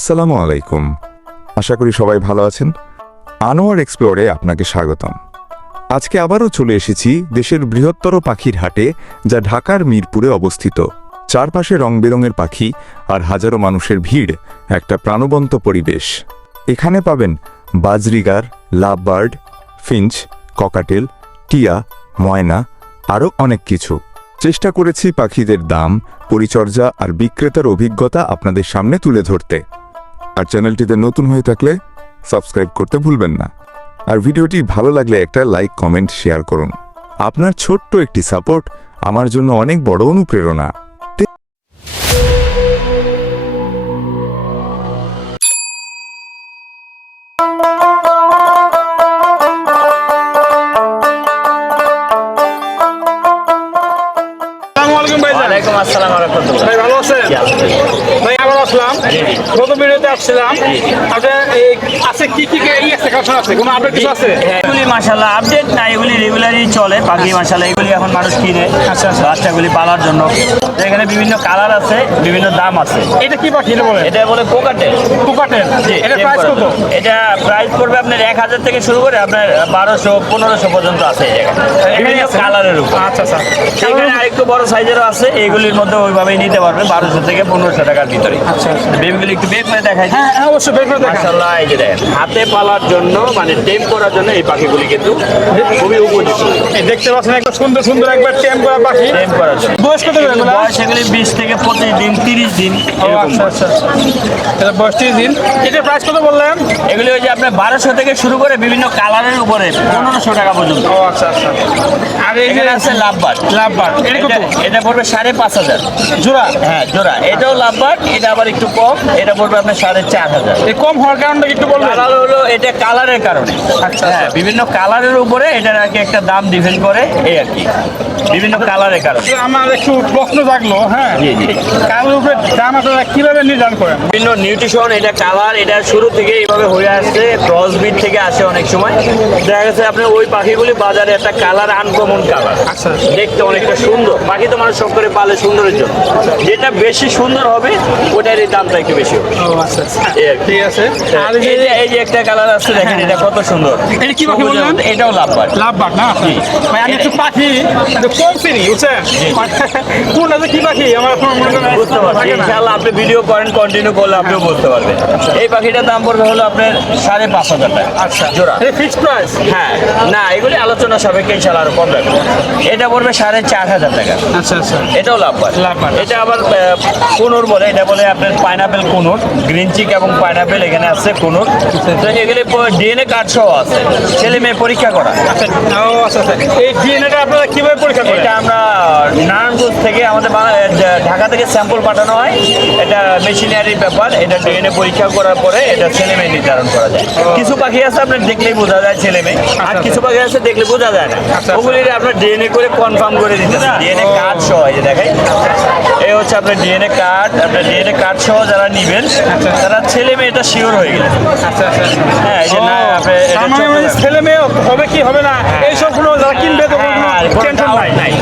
আসসালামু আলাইকুম। আশা করি সবাই ভালো আছেন। আনোয়ার এক্সপ্লোরে আপনাকে স্বাগতম। আজকে আবারও চলে এসেছি দেশের বৃহত্তর পাখির হাটে, যা ঢাকার মিরপুরে অবস্থিত। চারপাশে রং বেরঙের পাখি আর হাজারো মানুষের ভিড়, একটা প্রাণবন্ত পরিবেশ। এখানে পাবেন বাজরিগার, লাভবার্ড, ফিঞ্চ, ককাটেল, টিয়া, ময়না, আরও অনেক কিছু। চেষ্টা করেছি পাখিদের দাম, পরিচর্যা আর বিক্রেতার অভিজ্ঞতা আপনাদের সামনে তুলে ধরতে। আর চ্যানেলটিতে নতুন হয়ে থাকলে সাবস্ক্রাইব করতে ভুলবেন না। আর ভিডিওটি ভালো লাগলে একটা লাইক কমেন্ট শেয়ার করুন। আপনার ছোট্ট একটি সাপোর্ট আমার জন্য অনেক বড় অনুপ্রেরণা। আসসালামু আলাইকুম। আসসালাম। ভাই ভালো আছেন? আসলাম। গত ভিডিওতে আসছিলাম। আচ্ছা আছে কি কি এই আছে? কালেকশন আছে। কোনো আপডেট কিছু আছে? এগুলি মাশাল্লাহ আপডেট না এগুলি রেগুলারই চলে। পাখি মাশাল্লাহ এগুলি এখন মানুষ কিনে। আচ্ছা, আচ্ছা। বাচ্চাগুলি পালার জন্য। এখানে বিভিন্ন কালার আছে বিভিন্ন দাম আছে। এটা কি পাখি এটা বলেন? এটা বলে কোকাটেল। কুকাটেল। এটা প্রাইস কত? এটা প্রাইস পড়বে আপনার এক হাজার থেকে শুরু করে আপনার বারোশো পনেরোশো পর্যন্ত আছে আছে? কালারের উপর। আচ্ছা আচ্ছা। এখানে আরেকটু বড় সাইজেরও আছে এইগুলির মধ্যে ওইভাবেই নিতে পারবে বারোশো থেকে পনেরোশো টাকার ভিতরে। আচ্ছা, আচ্ছা। বেবিগুলি একটু বের করে দেখাই। হ্যাঁ হ্যাঁ অবশ্যই বের করে দেখান মাশাল্লাহ এই যে দেখেন হাতে পালার জন্য মানে টেম করার জন্য এই পাখিগুলি কিন্তু খুবই উপযুক্ত। দেখতে পাচ্ছেন একটা সুন্দর সুন্দর একবার টেম করা পাখি। টেম বয়স কত এগুলো? বয়স এগুলি বিশ থেকে পঁচিশ দিন তিরিশ দিন ও এরকম আচ্ছা বয়স। আচ্ছা এটা বয়স তিরিশ দিন। এটা প্রাইস কত বললেন? এগুলি ওই যে আপনার বারোশো থেকে শুরু করে বিভিন্ন কালারের উপরে পনেরোশো টাকা পর্যন্ত। ও আচ্ছা আচ্ছা। আর এই যে এখানে আছে লাভবার লাভবার এটা কত? এটা- এটা পড়বে সাড়ে পাঁচ হাজার। জোড়া? হ্যাঁ জোড়া। এটাও লাভবার এটা আবার একটু কম এটা পড়বে আপনার সাড়ে চার হাজার। এই কম হওয়ার কারণটা একটু বলবেন? কালার হলো এটা কালারের কারণে। আচ্ছা, হ্যাঁ বিভিন্ন কালারের উপরে এটার আর কি একটা দাম ডিপেন্ড করে এই আর কি। বিভিন্ন কালারের কারণে। আমার একটু প্রশ্ন জাগলো হ্যাঁ? জি। উপরে দাম আপনারা কীভাবে নির্ধারণ করেন? বিভিন্ন নিউট্রিশন এটা কালার এটা শুরু থেকে এইভাবে হয়ে আসছে ক্রস বিট থেকে আসে অনেক সময়। দেখা গেছে আপনার ওই পাখিগুলি বাজারে একটা কালার আনকমন কালার। আচ্ছা। দেখতে অনেকটা সুন্দর। পাখি তো মানুষ সব করে পালে সুন্দরের জন্য। যেটা বেশি সুন্দর হবে ওটার এই দামটা একটু বেশি হবে। ও আচ্ছা আচ্ছা। এই ঠিক আছে। আর এই যে যে এই যে একটা কালার আছে দেখেন এটা কত সুন্দর। এটা কি পাখি বললেন? এটাও লাভবার লাভবাগ না? ভাই আমি একটু পাখি কম চিনি বুঝছেন? কোনটা যে কি পাখি আমার এখন মনে করেন বুঝতে পারছি। ইনশাআল্লাহ আপনি ভিডিও করেন কন্টিনিউ করলে আপনিও বুঝতে পারবেন। এই পাখিটার দাম পড়বে হলো আপনার সাড়ে পাঁচ হাজার টাকা। আচ্ছা। জোড়া। এটা ফিক্সড প্রাইস হ্যাঁ। না এগুলি আলোচনা সাপেক্ষে ইনশাল্লাহ আরও কম রাখবে এটা পড়বে সাড়ে চার হাজার টাকা। আচ্ছা আচ্ছা। এটাও লাভবান। লাভবান। এটা আবার আহ, কুনুর বলে এটা বলে আপনার পাইনাপেল কুনুর গ্রিন চিক এবং পাইনাপেল এখানে আছে কুনুর। তো এগুলি ডিএনএ কার্ড সহ আছে। ছেলে মেয়ে পরীক্ষা করা। আচ্ছা আচ্ছা আচ্ছা। এই ডিএনএটা আপনারা কীভাবে পরীক্ষা করেন? এটা আমরা নারায়ণগঞ্জ থেকে আমাদের ঢাকা থেকে স্যাম্পল পাঠানো হয়। এটা মেশিনারি ব্যাপার এটা ডিএনএ পরীক্ষা করার পরে এটা ছেলে মেয়ে নির্ধারণ করা যায়। কিছু পাখি আছে আপনার দেখলেই বোঝা যায় ছেলে মেয়ে। আর কিছু পাখি আছে দেখলে বোঝা যায় না। আচ্ছা। ওগুলি আপনার ডিএনএ করে কনফার্ম করে দিতে ডিএনএ কার্ড সহ এই যে দেখাই এই হচ্ছে আপনার ডিএনএ কার্ড আপনার ডিএনএ কার্ড সহ যারা নিবেন তারা ছেলে মেয়ে এটা শিওর হয়ে গেলে। আচ্ছা আচ্ছা হ্যাঁ যে না এটা মানে থাকবে। ছেলে মেয়ে হবে কি হবে না এইসব কোনো যারা কিনবে তো কোনো হ্যাঁ, টেনশন নাই। নাই।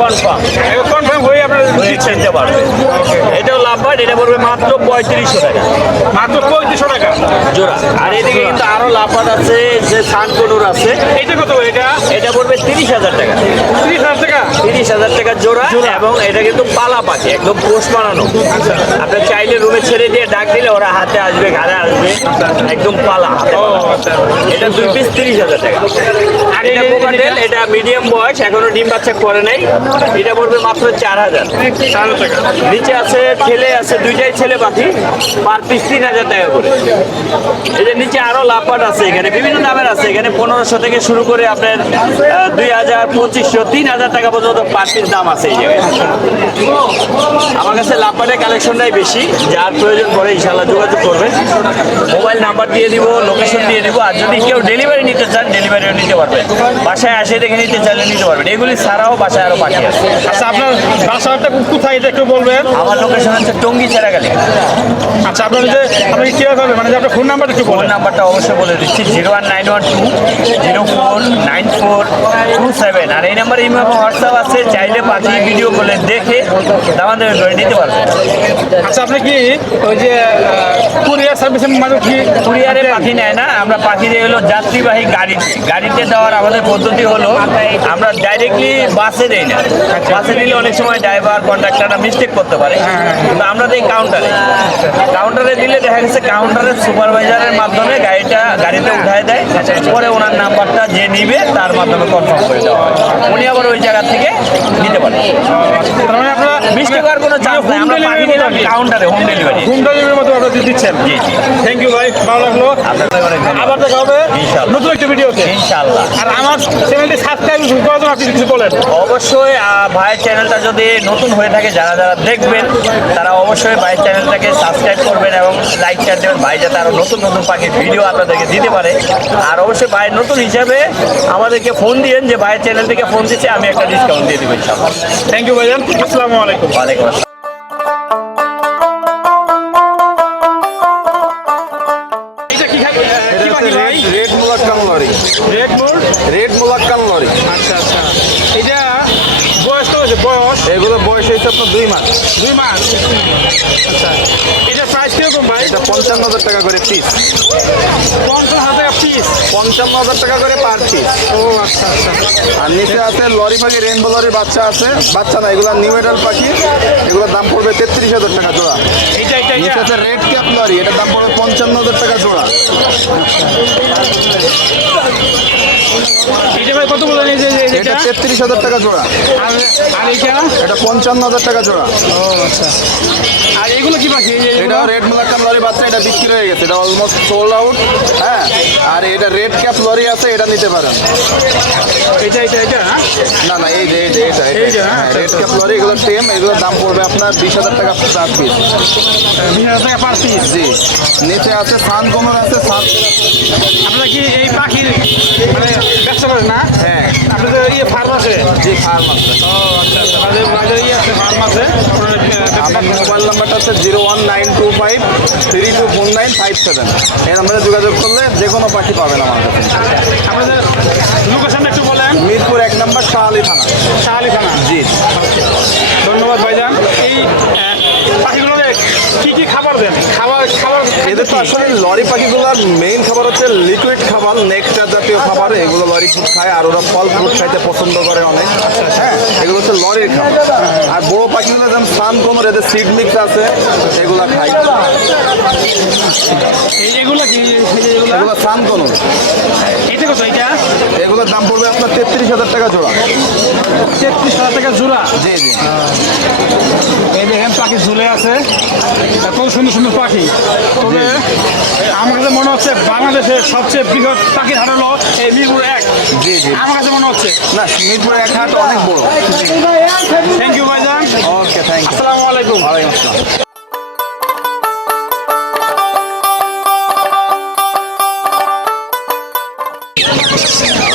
কনফার্ম কনফার্ম হয়ে আপনারা দিচ্ছেন। পারবে। এটাও লাভবার্ড এটা পড়বে মাত্র পঁয়ত্রিশশো টাকা। মাত্র পঁয়ত্রিশশো টাকা। জোড়া। আর এদিকে কিন্তু আরও লাভবার্ড আছে যে সানকনুর আছে। এইটা কত এটা? এটা পড়বে তিরিশ হাজার টাকা। তিরিশ হাজার টাকা তিরিশ হাজার টাকা জোড়া এবং এটা কিন্তু পালা পাখি একদম পোষ বানানো আপনার চাইলে রুমে ছেড়ে দিয়ে ডাক দিলে ওরা হাতে আসবে ঘাড়ে আসবে। একদম পালা পালা। আচ্ছা এটা দুই পিস তিরিশ হাজার টাকা। আর এটা কোকাটেল এটা। মিডিয়াম বয়স এখনও ডিম বাচ্চা করে নাই। এটা পড়বে মাত্র চার হাজার। নিচে আছে ছেলে আছে দুইটাই ছেলে পাখি পার পিস তিন হাজার টাকা করে। এই যে নিচে আরও লাভপাট আছে এখানে বিভিন্ন দামের আছে। এখানে পনেরোশো থেকে শুরু করে আপনার দুই হাজার পঁচিশশো তিন হাজার টাকা পর্যন্ত পার পিস দাম আছে এই জায়গায়। আমার কাছে লাভপাটের কালেকশনটাই বেশি। যার প্রয়োজন পড়ে ইনশাল্লাহ যোগাযোগ করবেন। মোবাইল নাম্বার দিয়ে দিব লোকেশন দিয়ে দিব। আর যদি কেউ ডেলিভারি নিতে চান ডেলিভারিও নিতে পারবেন। বাসায় আসে দেখে নিতে চাইলে নিতে পারবেন। এগুলি ছাড়াও বাসায় আরও পাখি আছে। আচ্ছা আপনার বাসাটা কোথায় এটা একটু বলবেন? আমার লোকেশন হচ্ছে টঙ্গি চেরাগালি। আচ্ছা আপনার যে আপনি কীভাবে হবে মানে আপনার ফোন নাম্বারটা একটু ফোন নাম্বারটা অবশ্যই বলে দিচ্ছি zero one nine one two zero four nine four two seven. আর এই নাম্বারে ইমেল হোয়াটসঅ্যাপ আছে চাইলে পাঠিয়ে ভিডিও কলে দেখে আমাদের করে নিতে পারবেন। আচ্ছা আপনি কি ওই যে কুরিয়ার সার্ভিসের মাধ্যমে কি? কুরিয়ারে পাখি নেয় না আমরা পাখি দিয়ে হলো যাত্রীবাহী গাড়ি। গাড়িতে দেওয়ার আমাদের পদ্ধতি হলো আমরা ডাইরেক্টলি বাসে দেই না। বাসে দিলে অনেক সময় ড্রাইভার কন্ডাক্টাররা মিস্টেক করতে পারে। কিন্তু আমরা দিই কাউন্টারে কাউন্টারে দিলে দেখা গেছে কাউন্টারের সুপারভাইজারের মাধ্যমে গাড়িটা গাড়িতে উঠায় দেয় পরে ওনার নাম্বারটা যে নিবে তার মাধ্যমে কনফার্ম করে দেওয়া হয়। উনি আবার ওই জায়গা থেকে নিতে পারে তার আপনারা মিস্টেক হওয়ার কোনো চান্স নেই আমরা পাখি দিলাম কাউন্টারে হোম ডেলিভারি হোম ডেলিভারির মতো অর্ডার দিচ্ছেন। জি জি। থ্যাংক ইউ ভাই ভালো লাগল। আপনাদের অনেক ধন্যবাদ। আবার দেখা হবে নতুন একটা ভিডিওতে। ইনশাআল্লাহ। আর আমার চ্যানেলটি সাবস্ক্রাইব করার জন্য আপনি কিছু বলেন। অবশ্যই ভাইয়ের চ্যানেলটা যদি নতুন হয়ে থাকে যারা যারা দেখবেন তারা অবশ্যই ভাইয়ের চ্যানেলটাকে সাবস্ক্রাইব করবেন এবং লাইক শেয়ার দেবেন। ভাই যাতে আরও নতুন নতুন পাখির ভিডিও আপনাদেরকে দিতে পারে। আর অবশ্যই ভাইয়ের নতুন হিসাবে আমাদেরকে ফোন দিয়েন যে ভাইয়ের চ্যানেল থেকে ফোন দিচ্ছে আমি একটা ডিসকাউন্ট দিয়ে দেবো ইনশাআল্লাহ। থ্যাংক ইউ ভাইজান আসসালামু আলাইকুম। ওয়ালাইকুম আসসালাম। Red Moluccan lory. Red red Moluccan lory. আচ্ছা আচ্ছা। এটা বয়স তো আছে বয়স? এগুলো বয়স হয়েছে আপনার দুই মাস। দুই মাস। আচ্ছা। এটা পঞ্চান্ন হাজার টাকা করে পিস পঞ্চাশ হাজার টাকা পিস পঞ্চান্ন হাজার টাকা করে পার পিস ও আচ্ছা আচ্ছা। আর নিচে আছে লরি পাখি রেনবো লরির বাচ্চা আছে। বাচ্চা না এগুলো নিউ এডাল পাখি। এগুলোর দাম পড়বে তেত্রিশ হাজার টাকা জোড়া। নিচে আছে রেড ক্যাপ লরি এটার দাম পড়বে পঞ্চান্ন হাজার টাকা জোড়া। এইটা ভাই কত বলেন এই যে এটা এটা তেত্রিশ হাজার টাকা জোড়া। আর আর এইটা এটা পঞ্চান্ন হাজার টাকা জোড়া। ও আচ্ছা। আর এগুলো কি পাখি এটা? রেড মুলাক্কান লরি বাচ্চা এটা বিক্রি হয়ে গেছে। এটা অলমোস্ট সোল্ড আউট হ্যাঁ? আর এটা রেড ক্যাপ লরি আছে এটা নিতে পারেন। এইটা এটা হ্যাঁ? না না এই যে এটা রেড ক্যাপ লরি এগুলো টেম এগুলোর দাম পড়বে আপনার বিশ হাজার টাকা চার পিস বিশ হাজার টাকা পার পিস জি। নিচে আছে সান কোমর আছে সান আপনারা কি এই পাখির মানে ব্যবসা করেন না? হ্যাঁ। আপনাদের ইয়ে ফার্ম আছে? জি ফার্ম আছে। ও আচ্ছা আচ্ছা। আপনাদের আপনাদের ইয়ে আছে ফার্ম আছে। আমার মোবাইল নাম্বারটা হচ্ছে zero one nine two five three two four nine five seven. এই নাম্বারে যোগাযোগ করলে যে কোনো পাখি পাবেন আমার কাছে। আপনাদের লোকেশনটা একটু বলেন। মিরপুর এক নম্বর শাহালি থানা। শাহালি থানা? জি। ধন্যবাদ ভাইজান। এই পাখিগুলোকে কি কি খাবার দেন? খাবার খাবার এদের তো আসলে লরি পাখিগুলোর মেইন খাবার হচ্ছে লিকুইড খাবার নেকটার জাতীয় খাবার। এগুলো লরি ফ্রুট খায় আর ওরা ফল ফ্রুট খাইতে পছন্দ করে অনেক। হ্যাঁ এগুলো হচ্ছে লরির খাবার। আর বড় পাখিগুলো যেমন সান কোমর এদের সিড মিক্স আছে এগুলো খাই এই এগুলো কি? এগুলো? সান কোমর এগুলোর দাম পড়বে আপনার তেত্রিশ হাজার টাকা জোড়া। তেত্রিশ হাজার টাকা জোড়া? জি জি। এই দেখেন পাখি ঝুলে আছে। এত সুন্দর সুন্দর পাখি। তবে আমার কাছে মনে হচ্ছে বাংলাদেশের সবচেয়ে বৃহৎ পাখি হাট হলো এই মিরপুর এক। জি জি। আমার কাছে মনে হচ্ছে। না মিরপুর এক হাট অনেক বড়। থ্যাংক ইউ ভাইজান। ওকে থ্যাংক ইউ আসসালামু আলাইকুম। ওয়ালাইকুম আসসালাম।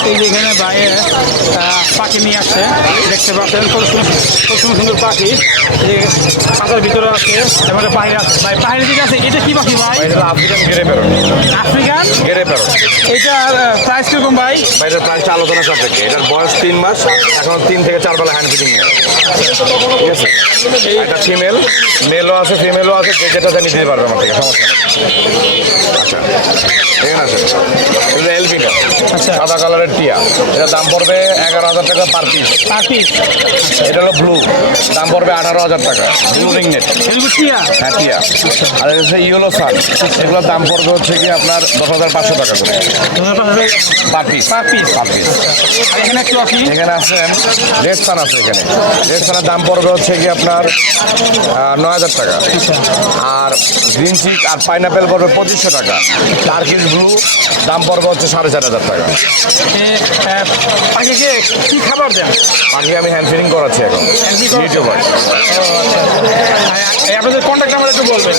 এই যে এখানে বাইরে পাখি নিয়ে আসছে দেখতে পাচ্ছেন খুব সুন্দর সুন্দর পাখি। যে পাতার ভিতরে আছে এবারে বাইরে আছে। ভাই বাইরের দিকে আছে এটা কি পাখি ভাই? আফ্রিকান গেরে পেরো আফ্রিকান গেরে পেরো এটা প্রাইস কীরকম ভাই? এটার প্রাইস আলোচনা সাপেক্ষে। এটার বয়স তিন মাস এখন তিন থেকে চার বেলা হ্যান্ড ফিটিং ঠিক আছে এটা ফিমেল মেলও আছে ফিমেলও আছে যে যেটাতে নিতে পারবে আমার থেকে সমস্যা নেই। আচ্ছা এখানে আছে। এটা আচ্ছা। সাদা কালারের টিয়া। এটার দাম পড়বে এগারো হাজার টাকা পার পিস পার পিস এটা হলো ব্লু দাম পড়বে আঠারো হাজার টাকা। ব্লু রিংনেট টিয়া? হ্যাঁ টিয়া। আর এটা হচ্ছে ইয়েলো সান এগুলোর দাম পড়বে হচ্ছে কি আপনার দশ হাজার পাঁচশো টাকা করে। Per piece per piece per piece এখানে আছেন রেড সান আছে এখানে। রেড সানের দাম পড়বে হচ্ছে কি আপনার নয় হাজার টাকা। আর গ্রিন চিক আর পাইনাপেল পড়বে পঁচিশশো টাকা। টার্কিশ ব্লু দাম পড়বে হচ্ছে সাড়ে চার হাজার টাকা। পাখিকে কি খাবার দেন? পাখি আমি হ্যান্ড ফিডিং করাচ্ছি এখন। ইউটিউবার আপনাদের কন্ট্যাক্ট নাম্বার একটু বলবেন।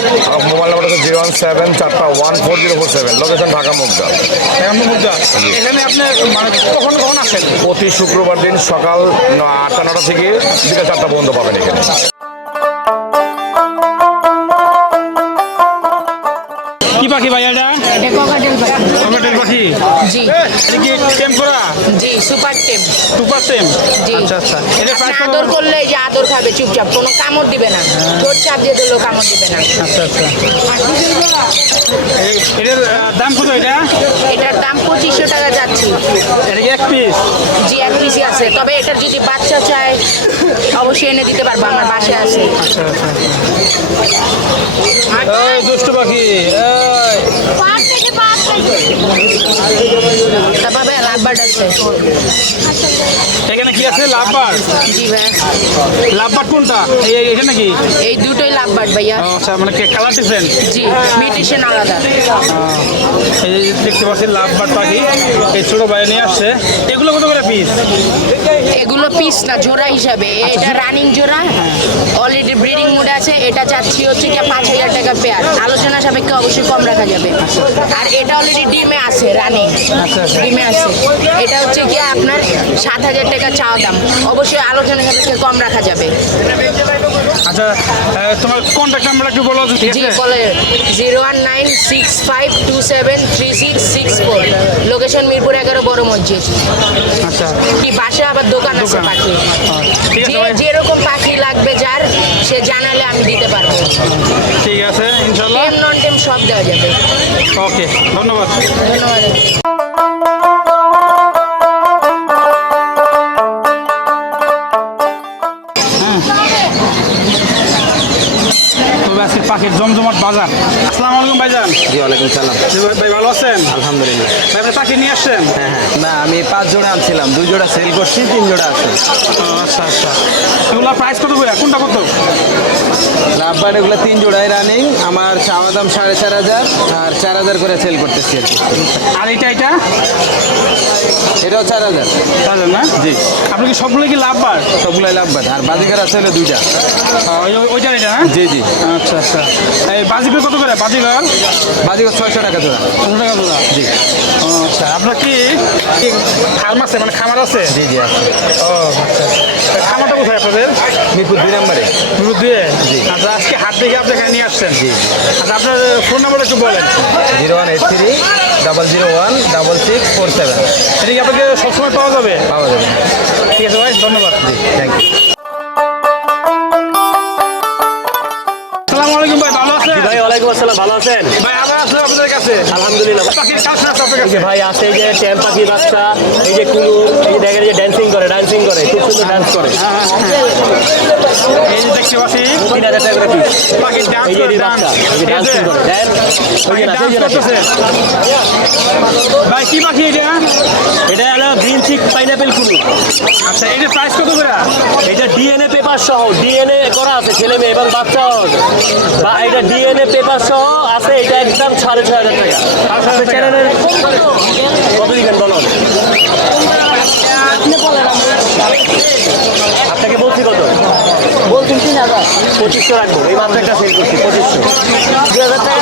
মোবাইল নাম্বার হচ্ছে জিরো ওয়ান সেভেন চারটা one four zero four seven location Dhaka Mugda. মুদ্রা এখানে আপনি মানে কখন কখন আসেন? প্রতি শুক্রবার দিন সকাল আটটা নটা থেকে বিকেল চারটা পর্যন্ত পাবেন এখানে। কি পাখি ভাই এটা? ককাটেল পাখি। ককাটেল পাখি? জি। এটা কি টেম্পোরা? জি সুপার টেম্প। সুপার টেম জি। আচ্ছা আচ্ছা। এটা প্রাইস আদর করলে এই যে আদর খাবে চুপচাপ কোনো কামড় দিবে না। ঠোঁট চাপ দিয়ে দিলেও কামড় দিবে না। আচ্ছা আচ্ছা। এটার দাম কত এটা? এটার দাম পঁচিশশো টাকা যাচ্ছে। এটা কি এক পিস জি এক পিসি আছে। তবে এটার যদি বাচ্চা চায় অবশ্যই এনে দিতে পারব আমার বাসায় আছে। আচ্ছা আচ্ছা এই দুষ্টু পাখি এই। তারপরে লাভবার্ড আছে। এখানে কি আছে? লাভবার। জি ভাই। লাভবার কোনটা? এই এটা নাকি এই দুটোই লাভবার ভাইয়া। আচ্ছা মানে কালার ডিফারেন্ট জি মিউটেশন আলাদা। এই দেখতে পাচ্ছি লাভবার পাখি। এই ছোট ভাই নিয়ে আসছে। এগুলো কত করে পিস এগুলো পিস না জোড়া হিসাবে। এটা রানিং জোড়া অলরেডি ব্রিডিং মুড আছে এটা চাচ্ছি হচ্ছে কি পাঁচ হাজার টাকা পেয়ার আলোচনা সাপেক্ষে অবশ্যই কম রাখা যাবে। আর এটা অলরেডি ডিমে আছে রানিং আচ্ছা, আচ্ছা। ডিমে আছে। এটা হচ্ছে কি আপনার সাত হাজার টাকা চাওয়া দাম। অবশ্যই আলোচনা সাপেক্ষে কম রাখা যাবে। আচ্ছা তোমার কন্ট্যাক্ট নাম্বার একটু বলো ঠিক আছে? বলে zero one nine six five two seven three six six four. Location Mirpur এগারো বড় মসজিদ। আচ্ছা। কি বাসা আবার দোকান আছে পাখি। ভাই। যেরকম পাখি ঠিক আছে ইনশাল্লাহ। নন টেম সব দেওয়া যাবে। ওকে ধন্যবাদ। ধন্যবাদ পাখির জমজমাট বাজার। আসসালামু আলাইকুম ভাইজান। জি ওয়ালাইকুম সালাম। জি ভাই- ভাই ভালো আছেন? আলহামদুলিল্লাহ। ভাই আপনি পাখি নিয়ে আসছেন? হ্যাঁ হ্যাঁ। না আমি পাঁচ জোড়া আনছিলাম। দুই জোড়া সেল করছি তিন জোড়া আছে। আচ্ছা আচ্ছা। এগুলো প্রাইস কত করে? কোনটা কত? লাভবার এগুলো তিন জোড়ায় রানিং আমার চাওয়া দাম সাড়ে চার হাজার আর চার হাজার করে সেল করতেছি আর কি। আর এটা এটা? এটাও চার হাজার। তাহলে না? জি। আপনি কি সবগুলো কি লাভ বার সবগুলাই লাভবার আর বাজিকার আছে হলো দুইটা। ওইটা এটা না জি জি। আচ্ছা আচ্ছা। এই বাজিকর কত করে? বাজিকর বাজিকার ছয়শো টাকা জোড়া। কত টাকা তোলা জি। আচ্ছা। আপনার কি ফার্ম আছে? মানে খামার আছে? জি জি আছে। ও আচ্ছা তা খামারটা কোথায় আপনাদের? মিরপুর দুই নম্বরে। দুধ দিয়ে। আচ্ছা আজকে হাট থেকে আপনি এখানে নিয়ে আসছেন। জি। আচ্ছা আপনার ফোন নাম্বার একটু বলেন। Zero one eight three double zero one double six four seven. এটা কি আপনাকে সবসময় পাওয়া যাবে? পাওয়া যাবে। ঠিক আছে ভাই ধন্যবাদ। জি থ্যাংক ইউ ভাই ভালো আছেন? ভাই ওয়ালাইকুম আসসালাম ভালো আছেন? ভাই আবার আসলে আপনাদের কাছে। আলহামদুলিল্লাহ। পাখির কাছে আছে কাছে? যে ভাই আছে এই যে ট্যাম পাখি বাচ্চা এই যে কুলু এই যে দেখেন যে ড্যান্সিং করে ডান্সিং করে খুব সুন্দর ডান্স করে। এই যে দেখতে পাচ্ছি তিন হাজার টাকা করে পিস ডান্স করে ডান্স ভাই কি পাখি এটা? এটা হলো গ্রিন চিক পাইনাপেল কুলু আচ্ছা এটা প্রাইস কত করে? এটা ডিএনএ পেপার সহ ডিএনএ করা আছে ছেলে মেয়ে এবং বাচ্চা। বা এটা ডিএনএ পেপার সহ আছে এটা একদম সাড়ে ছয় হাজার টাকা। হাজার চ্যানেলের কত দিবেন বলুন বলছি কত বলছেন তিন হাজার পঁচিশশো রাখব এই মাত্র একটা সেল করছি পঁচিশশো। দুই হাজার টাকা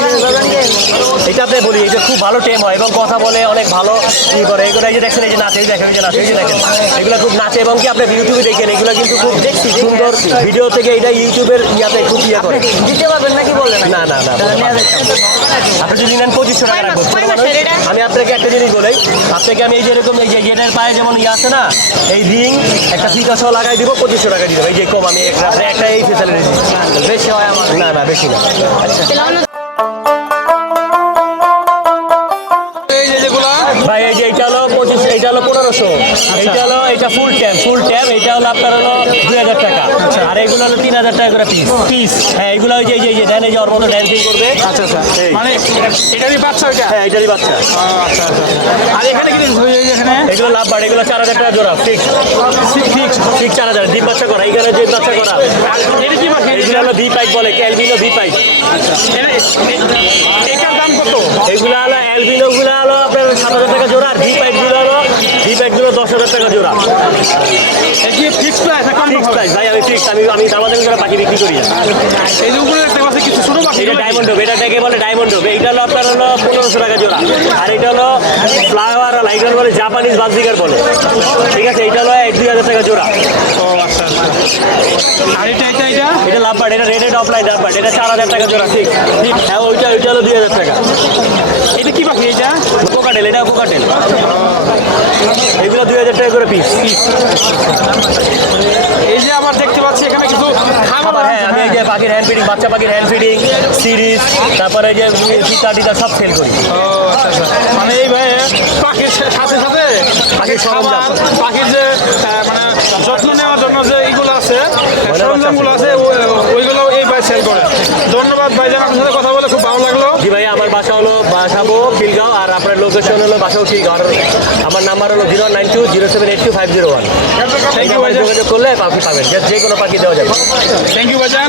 এটাতে বলি এটা খুব ভালো টেম হয় এবং কথা বলে অনেক ভালো ই করে। এগুলো এই যে দেখছেন এই যে নাচে এই দেখেন এই যে নাচে এই যে দেখেন। এগুলো খুব নাচে এবং কি আপনি ইউটিউবে দেখেন এগুলো কিন্তু খুব দেখছি সুন্দর ভিডিও থেকে এটা ইউটিউবের ইয়াতে খুব ইয়ে করে। দিতে পারবেন নাকি বললেন না না না আপনি যদি নেন পঁচিশশো টাকা রাখব। আমি আপনাকে একটা জিনিস বলি আপনাকে আমি এই যে এরকম এই যে গেটের পায়ে যেমন ইয়ে আছে না এই রিং একটা ফিতা সহ লাগাই দিব পঁচিশশো টাকা দেবো এই যে কম আমি একটা এই ফেসিলিটি বেশি হয় আমার। না না বেশি না। এই পনেরোশো এইটা হলো এটা ফুল ট্যাম ফুল ট্যাম এটা হলো আপনার হলো দুই হাজার টাকা। আর এইগুলো হলো তিন হাজার টাকা করে পিস পিস হ্যাঁ এগুলো ওই যে এই যে এই যে এই যে ওর মতো ড্যান্সিং করবে। আচ্ছা আচ্ছা। মানে এটারই বাচ্চা ওইটা? হ্যাঁ এটারই বাচ্চা। আচ্ছা আচ্ছা আর এখানে কি যে এখানে? এগুলো লাভ বাড়ে এগুলো চার হাজার টাকা জোড়া ফিক্স ফিক্স ফিক্স চার হাজার ডিম বাচ্চা করা এইখানে ডিম বাচ্চা করা। এটা কি পাখি এগুলো হলো ভি পাইপ বলে ক্যালভিনো ভি পাইপ এটা- দাম কত এগুলো হলো অ্যালবিনো গুলো হলো আপনার সাত হাজার টাকা জোড়া আর ভি পাইপগুলো হলো ভি পাইপগুলো দশ হাজার টাকা জোড়া। ফিক্স প্রাইস ফিক্স প্রাইস ভাই আমি ফিক্স আমি আমি দামাদামি করে পাখি বিক্রি করি। এই যে দেখতে পাচ্ছি কিছু ছোট পাখি এটা ডায়মন্ড হবে এটা বলে ডায়মন্ড হবে এটা হলো আপনার হলো পনেরোশো টাকা জোড়া। আর এটা হলো ফ্লাওয়ার এগুলো বলে জাপানিজ বাজিকার বলে। ঠিক আছে এটা হলো এক দুই হাজার টাকা জোড়া। ও আচ্ছা। আর এটা এটা এটা? এটা লাভবার্ড এটা রেডেড অফলাইন লাভবার্ড এটা চার হাজার টাকা জোড়া ঠিক। হ্যাঁ ওইটা ওইটা হলো দুই হাজার টাকা। এটা কি পাখি এটা? কোকাটেল এটা কোকাটেল এগুলো দুই হাজার টাকা করে পিস এই যে আবার দেখতে পাচ্ছি এখানে কিছু খাবার হ্যাঁ আমি এই যে পাখির হ্যান্ড ফিডিং বাচ্চা পাখির হ্যান্ড ফিডিং সিরিজ তারপরে যে টিকা টিকা সব সেল করি। আচ্ছা আচ্ছা। মানে এই ভাই পাখির সাথে সাথে পাখির খাবার পাখির যে আহ, মানে যত্ন নেওয়ার জন্য যে এইগুলো আছে সরঞ্জামগুলো আছে ওই- ওইগুলো এই ভাই সেল করে ধন্যবাদ ভাইজান আপনার সাথে কথা বলে খুব ভালো লাগল। জি ভাই আমার বাসা হলো বাসাবো খিলগাঁও আর আপনার লোকেশন হলো বাসাও ঠিক আর আমার নাম্বার হলো zero nine two zero seven eight two five zero one thank you ভাইজান। যোগাযোগ করলে পাখি পাবেন। যে কোনো পাখি দেওয়া যাবে। থ্যাংক ইউ ভাইজান।